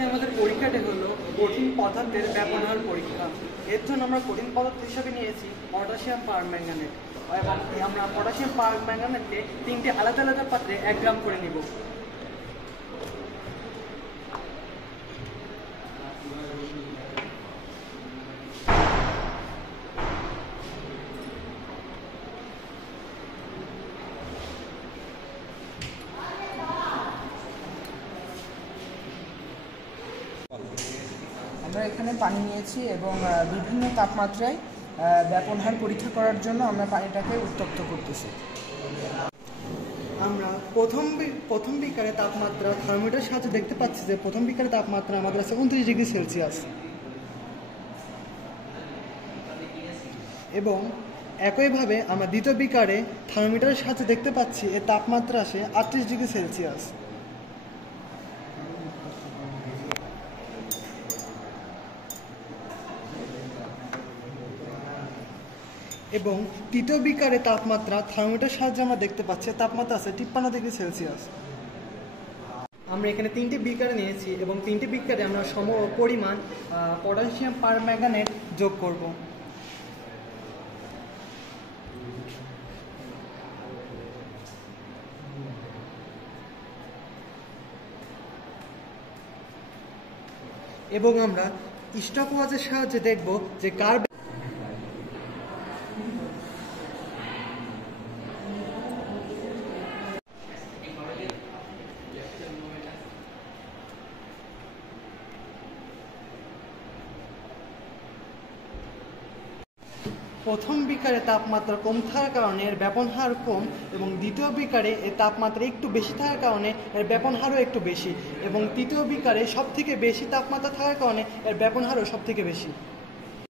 আজকে আমাদের পরীক্ষাটি হলো কঠিন পদার্থের ব্যবহার পরীক্ষা। এর জন্য আমরা কঠিন পদার্থ হিসাবে নিয়েছি পটাশিয়াম পারম্যাঙ্গানেট, এবং আমরা পটাশিয়াম পারম্যাঙ্গানেটকে 3টে আলাদা আলাদা পাত্রে 1 গ্রাম করে নিব। আমরা এখানে পানি নিয়েছি এবং বিভিন্ন তাপমাত্রায় ব্যাপন হার পরীক্ষা করার জন্য আমরা পানিটাকে উত্তপ্ত করতেছি। আমরা প্রথম বিকারে তাপমাত্রা থার্মোমিটারের সাহায্যে দেখতে পাচ্ছি যে প্রথম বিকারে তাপমাত্রা আমাদের আছে 29 ডিগ্রি সেলসিয়াস, এবং একইভাবে আমরা দ্বিতীয় বিকারে থার্মোমিটারের সাহায্যে দেখতে পাচ্ছি এর তাপমাত্রা আসে 38 ডিগ্রি সেলসিয়াস। এবং তৃতীয় বিকারে তাপমাত্রা থার্মোমিটারের সাহায্যে আমরা দেখতে পাচ্ছি তাপমাত্রা আছে 53 ডিগ্রি সেলসিয়াস। আমরা এখানে 3টে বিকার নিয়েছি এবং 3টে বিকারে আমরা সম পরিমাণ পটাশিয়াম পারম্যাঙ্গানেট যোগ করব। এবং আমরা স্টপওয়াচের সাহায্যে দেখব যে কার প্রথম বিকারে তাপমাত্রা কম থাকার কারণে এর ব্যাপন হার কম, এবং দ্বিতীয় বিকারে এর তাপমাত্রা একটু বেশি থাকার কারণে এর ব্যাপন হারও একটু বেশি, এবং তৃতীয় বিকারে সবথেকে বেশি তাপমাত্রা থাকার কারণে এর ব্যাপন হারও সবথেকে বেশি।